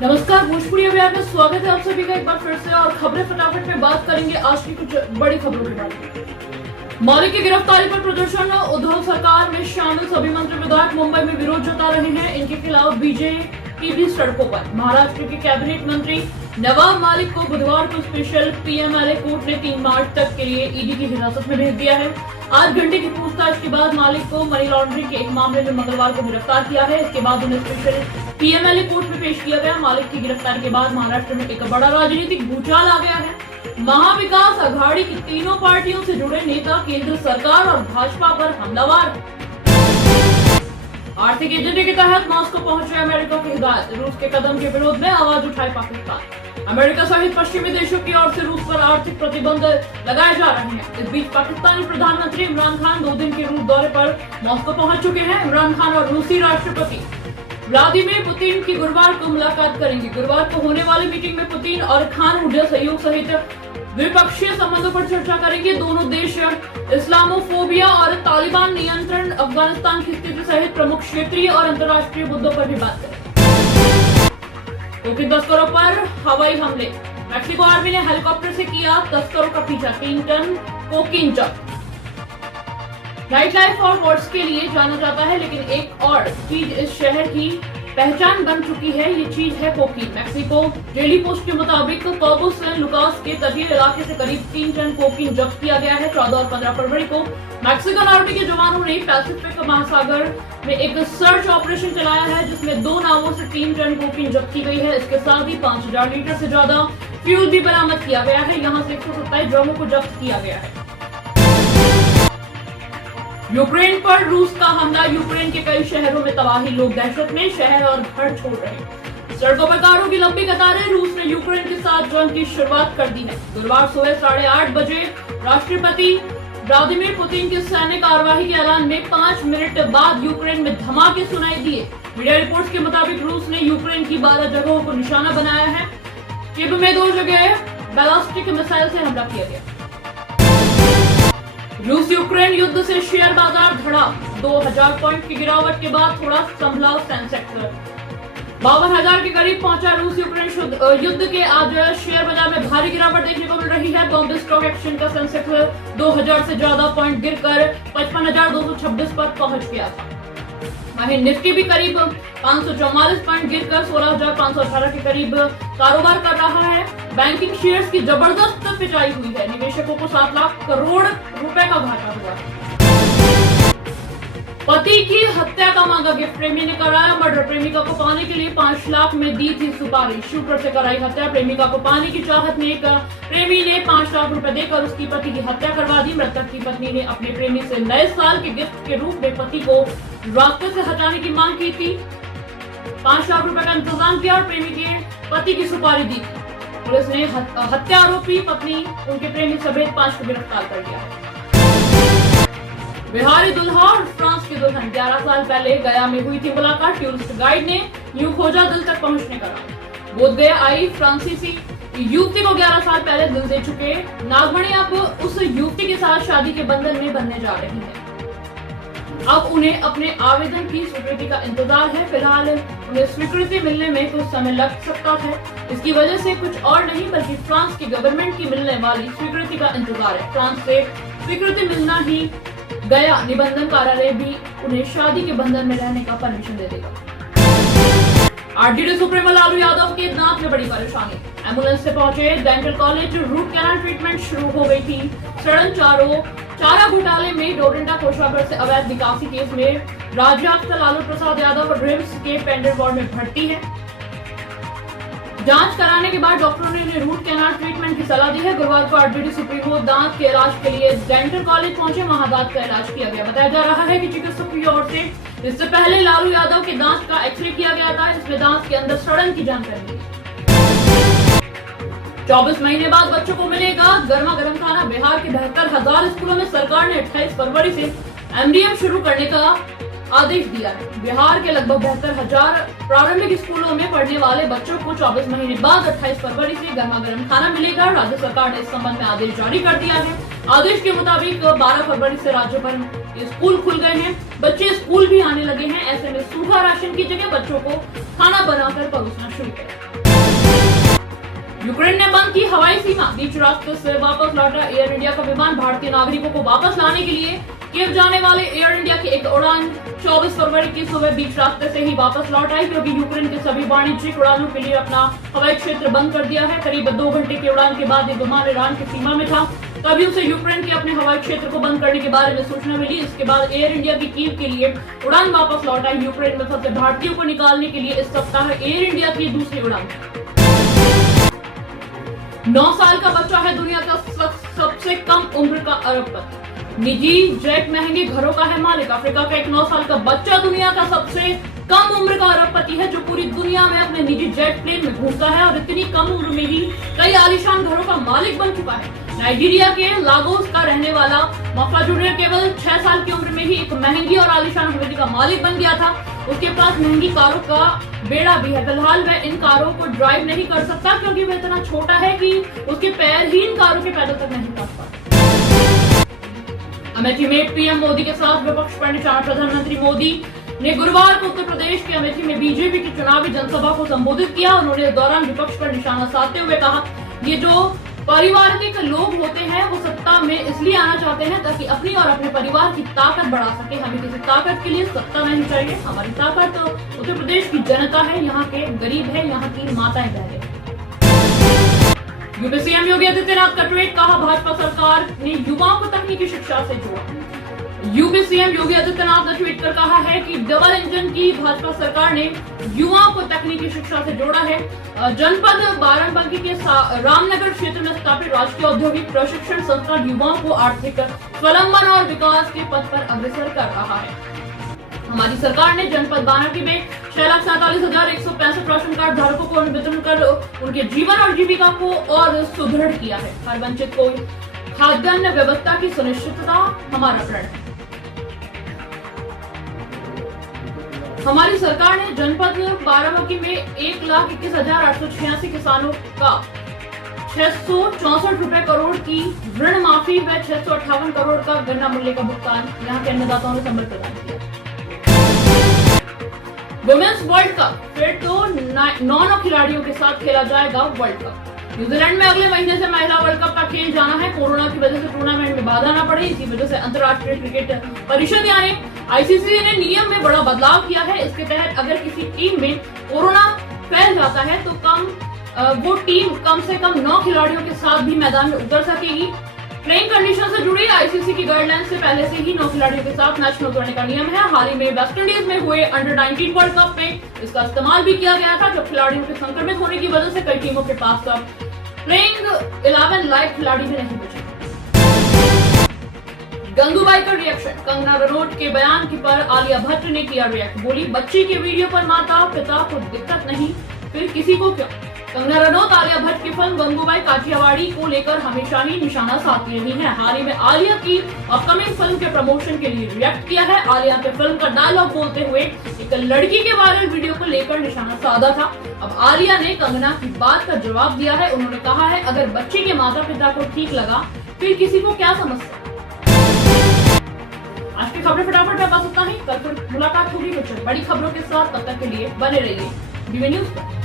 नमस्कार, भोजपुरी अभियान में स्वागत है आप सभी का एक बार फिर से। और खबरें फटाफट में बात करेंगे आज की कुछ बड़ी खबरों के बारे में। मालिक की गिरफ्तारी पर प्रदर्शन, उद्धव सरकार में शामिल सभी मंत्री विधायक मुंबई में विरोध जता रहे हैं। इनके खिलाफ बीजेपी भी सड़कों पर। महाराष्ट्र के कैबिनेट मंत्री नवाब मालिक को बुधवार को स्पेशल पीएमएलए कोर्ट ने 3 मार्च तक के लिए ईडी की हिरासत में भेज दिया है। 8 घंटे की पूछताछ के बाद मालिक को मनी लॉन्ड्रिंग के एक मामले में मंगलवार को गिरफ्तार किया है। इसके बाद उन्हें स्पेशल पीएमएलए कोर्ट में पेश किया गया। मालिक की गिरफ्तारी के बाद महाराष्ट्र में एक बड़ा राजनीतिक भूचाल आ गया है। महाविकास अघाड़ी की तीनों पार्टियों से जुड़े नेता केंद्र सरकार और भाजपा पर हमलावर। आर्थिक एजेंडे के तहत मॉस्को पहुंचे अमेरिका की हिदायत, रूस के कदम के विरोध में आवाज उठाए पाकिस्तान। अमेरिका सहित पश्चिमी देशों की ओर से रूस पर आर्थिक प्रतिबंध लगाए जा रहे हैं। इस बीच पाकिस्तानी प्रधानमंत्री इमरान खान 2 दिन के रूस दौरे पर मॉस्को पहुंच चुके हैं। इमरान खान और रूसी राष्ट्रपति व्लादिमीर पुतिन की गुरुवार को मुलाकात करेंगे। गुरुवार को होने वाली मीटिंग में पुतिन और खान ऊर्जा सहयोग सहित द्विपक्षीय संबंधों पर चर्चा करेंगे। दोनों देश इस्लामोफोबिया और तालिबान नियंत्रण, अफगानिस्तान की स्थिति सहित प्रमुख क्षेत्रीय और अंतर्राष्ट्रीय मुद्दों पर भी बात करेंगे। कोकीन तस्करों पर हवाई हमले, मैक्सिको आर्मी ने हेलीकॉप्टर से किया तस्करों का पीछा, 3 टन कोकीन जब्त। नाइट लाइफ और वॉर्ड्स के लिए जाना जाता है, लेकिन एक और चीज इस शहर की पहचान बन चुकी है। ये चीज है कोकीन। मैक्सिको डेली पोस्ट के मुताबिक काबो सैन लुकास के तटीय इलाके से करीब 3 टन कोकीन जब्त किया गया है। 14 और 15 फरवरी को मैक्सिकन आर्मी के जवानों ने पैसिफिक महासागर में एक सर्च ऑपरेशन चलाया है, जिसमें 2 नावों से 3 टन कोकीन जब्त की गई है। इसके साथ ही 5000 लीटर से ज्यादा फ्यूल भी बरामद किया गया है। यहाँ से 127 ड्रमों को जब्त किया गया है। यूक्रेन पर रूस का हमला, यूक्रेन के कई शहरों में तबाही, लोग दहशत में शहर और घर छोड़ रहे हैं। सड़कों पर कारों की लंबी कतारें। रूस ने यूक्रेन के साथ जंग की शुरुआत कर दी है। गुरुवार सुबह 8:30 बजे राष्ट्रपति व्लादिमीर पुतिन की सैन्य कार्यवाही के ऐलान में 5 मिनट बाद यूक्रेन में धमाके सुनाई दिए। मीडिया रिपोर्ट्स के मुताबिक रूस ने यूक्रेन की 12 जगहों को निशाना बनाया है। कीव में 2 जगह बैलिस्टिक मिसाइल से हमला किया गया। रूस यूक्रेन युद्ध से शेयर बाजार धड़ा, 2000 पॉइंट की गिरावट के बाद थोड़ा संभला सेंसेक्स। 52,000 के करीब पहुंचा। रूस यूक्रेन युद्ध के आज शेयर बाजार में भारी गिरावट देखने को मिल रही है। बॉम्बे स्टॉक एक्सचेंज का सेंसेक्स 2000 से ज्यादा पॉइंट गिरकर 55,226 पर पहुंच गया था। वहीं निफ्टी भी करीब 544 पॉइंट गिरकर 16,518 के करीब कारोबार कर रहा है। बैंकिंग शेयर्स की जबरदस्त पिटाई हुई है। निवेशकों को 7 लाख करोड़ रुपए का घाटा हुआ है। पति की हत्या का मांगा गिफ्ट, प्रेमी ने कराया मर्डर। प्रेमिका को पाने के लिए 5 लाख में दी थी सुपारी, शूटर से कराई हत्या। प्रेमिका को पाने की चाहत में प्रेमी ने 5 लाख रुपए देकर उसकी पति की हत्या करवा दी। मृतक की पत्नी ने अपने प्रेमी से नए साल के गिफ्ट के रूप में पति को रास्ते से हटाने की मांग की थी। 5 लाख रुपए का इंतजाम किया और प्रेमी के पति की सुपारी दी। पुलिस ने हत्या आरोपी पत्नी, उनके प्रेमी समेत 5 को गिरफ्तार कर लिया है। बिहारी दुल्हा और फ्रांस की दुल्हन, 11 साल पहले गया में हुई थी मुलाकात। टूरिस्ट गाइड ने यूं खोजा दिल तक पहुंचने का राह। बोधगया आई फ्रांसीसी युवती को 11 साल पहले दिल दे चुके नागमणि अब उस युवती के साथ शादी के बंधन में बनने जा रही है। अब उन्हें अपने आवेदन की स्वीकृति का इंतजार है। फिलहाल उन्हें स्वीकृति मिलने में कुछ समय लग सकता है। इसकी वजह से कुछ और नहीं बल्कि फ्रांस की गवर्नमेंट की मिलने वाली स्वीकृति का इंतजार है। फ्रांस से स्वीकृति मिलना ही गया निबंधन कार्यालय भी उन्हें शादी के बंधन में रहने का परमिशन दे देगा। आरजेडी सुप्रीमो लालू यादव के दांत में बड़ी परेशानी, एम्बुलेंस से पहुंचे dental college, root canal treatment शुरू हो गई थी। सड़न चारा घोटाले में डोरंडा कोषागार से अवैध निकासी केस में राज्याफ्ता लालू प्रसाद यादव रिम्स के पेंडेंट वार्ड में भर्ती है। जांच कराने के बाद डॉक्टरों ने उन्हें रूट कैनाल ट्रीटमेंट की सलाह दी है। गुरुवार को आरजेडी सुप्रीमो दांत के इलाज के लिए डेंटल कॉलेज पहुंचे, वहां दांत का इलाज किया गया। बताया जा रहा है कि चिकित्सक की ओर से इससे पहले लालू यादव के दांत का एक्सरे किया गया था। इसमें दांत के अंदर सड़न की जानकारी मिली। 24 महीने बाद बच्चों को मिलेगा गर्मा गर्म खाना। बिहार के 72,000 स्कूलों में सरकार ने 28 फरवरी से एमडीएम शुरू करने का आदेश दिया है। बिहार के लगभग 72,000 प्रारंभिक स्कूलों में पढ़ने वाले बच्चों को 24 महीने बाद 28 फरवरी से गर्मा गर्म खाना मिलेगा। राज्य सरकार ने इस संबंध में आदेश जारी कर दिया है। आदेश के मुताबिक 12 फरवरी से राज्य भर में स्कूल खुल गए हैं, बच्चे स्कूल भी आने लगे हैं। ऐसे में सूखा राशन की जगह बच्चों को खाना बनाकर परोसना शुरू किया। यूक्रेन ने बंद की हवाई सीमा, बीच रास्ते से वापस लौटा एयर इंडिया का विमान। भारतीय नागरिकों को वापस लाने के लिए कीव जाने वाले एयर इंडिया की एक उड़ान 24 फरवरी की सुबह बीच रास्ते से ही वापस लौट आई, क्योंकि यूक्रेन के सभी वाणिज्यिक उड़ानों के लिए अपना हवाई क्षेत्र बंद कर दिया है। करीब 2 घंटे की उड़ान के बाद ये विमान ईरान की सीमा में था, तभी उसे यूक्रेन के अपने हवाई क्षेत्र को बंद करने के बारे में सूचना मिली। इसके बाद एयर इंडिया की कीव के लिए उड़ान वापस लौट आई। यूक्रेन में फंसे भारतीयों को निकालने के लिए इस सप्ताह एयर इंडिया की दूसरी उड़ान। 9 साल का बच्चा है दुनिया का सबसे कम उम्र का अरबपति। निजी जेट महंगे घरों का है मालिक। अफ्रीका का एक 9 साल का बच्चा दुनिया का सबसे कम उम्र का अरबपति है, जो पूरी दुनिया में अपने निजी जेट प्लेन में घूमता है और इतनी कम उम्र में ही कई आलीशान घरों का मालिक बन चुका है। नाइजीरिया के लागोस का रहने वाला मफा जूनियर केवल 6 साल की उम्र में ही एक महंगी और आलीशान हवेली का मालिक बन गया था। उसके पास महंगी कारों का बेड़ा भी है। फिलहाल वह इन कारों को ड्राइव नहीं कर सकता, क्योंकि वह इतना छोटा है कि उसके पैर ही इन कारों के पैदल तक नहीं पहुंच पाते। अमेठी में पीएम मोदी के साथ विपक्ष पर निशाना। प्रधानमंत्री मोदी ने गुरुवार को उत्तर प्रदेश के अमेठी में बीजेपी की चुनावी जनसभा को संबोधित किया। उन्होंने इस दौरान विपक्ष पर निशाना साधते हुए कहा, ये जो परिवारवादी लोग होते हैं वो सत्ता में इसलिए आना चाहते हैं ताकि अपनी और अपने परिवार की ताकत बढ़ा सके। हमें किसी ताकत के लिए सत्ता नहीं चाहिए। हमारी ताकत तो उत्तर प्रदेश की जनता है, यहाँ के गरीब है, यहाँ की माताएं बहनें। यूपी सीएम योगी आदित्यनाथ का ट्वीट, कहा भाजपा सरकार ने युवाओं को तकनीकी शिक्षा से जोड़ा। यूपी सीएम योगी आदित्यनाथ ने ट्वीट कर कहा है कि डबल इंजन की भाजपा सरकार ने युवाओं को तकनीकी शिक्षा से जोड़ा है। जनपद बाराबंकी के रामनगर क्षेत्र में स्थापित राष्ट्रीय औद्योगिक प्रशिक्षण संस्थान युवाओं को आर्थिक स्वावलंबन और विकास के पथ पर अग्रसर कर रहा है। हमारी सरकार ने जनपद बाराबंकी में 6,47,165 राशन कार्ड धारकों को वितरण कर उनके जीवन और जीविका को और सुदृढ़ किया है। हर वंचित को खाद्यान्न व्यवस्था की सुनिश्चितता हमारा प्रण है। हमारी सरकार ने जनपद बाराबंकी में 1,21,886 किसानों का 664 रुपए करोड़ की ऋण माफी व 658 करोड़ का गन्ना मूल्य का भुगतान यहाँ के अन्नदाताओं ने संबल प्रदान किया। वुमेन्स वर्ल्ड कप फिर तो 9 खिलाड़ियों के साथ खेला जाएगा वर्ल्ड कप। न्यूजीलैंड में अगले महीने से महिला वर्ल्ड कप का खेल जाना है। कोरोना की वजह से टूर्नामेंट में बाधा न पड़े, इसी वजह से अंतर्राष्ट्रीय क्रिकेट परिषद यानी आईसीसी ने नियम में बड़ा बदलाव किया है। इसके तहत अगर किसी टीम में कोरोना फैल जाता है तो वो टीम कम से कम 9 खिलाड़ियों के साथ भी मैदान में उतर सकेगी। प्लेइंग कंडीशन से जुड़ी आईसीसी की गाइडलाइन से पहले से ही 9 खिलाड़ियों के साथ मैच में उतरने का नियम है। हाल ही में वेस्ट इंडीज में हुए अंडर 19 वर्ल्ड कप में इसका इस्तेमाल भी किया गया था, जब खिलाड़ियों के संक्रमित होने की वजह से कई टीमों के पास प्लेइंग 11 लाइव खिलाड़ी भी नहीं बचे। गंगूबाई का रिएक्शन, कंगना रनौत के बयान पर आलिया भट्ट ने किया रिएक्ट। बोली, बच्ची के वीडियो पर माता पिता को दिक्कत नहीं, फिर किसी को क्यों। कंगना रनौत आलिया भट्ट की फिल्म गंगूबाई काठियावाड़ी को लेकर हमेशा ही निशाना साधती रही है। हाल ही में आलिया की अपकमिंग फिल्म के प्रमोशन के लिए रिएक्ट किया है। आलिया के फिल्म का डायलॉग बोलते हुए एक लड़की के वायरल वीडियो को लेकर निशाना साधा था। अब आलिया ने कंगना की बात का जवाब दिया है। उन्होंने कहा है, अगर बच्ची के माता पिता को ठीक लगा फिर किसी को क्या समस्या। आज की खबरें फटाफट में बस उतना ही। कल फिर मुलाकात होगी कुछ बड़ी खबरों के साथ, तब तक के लिए बने रहिए DV न्यूज पर।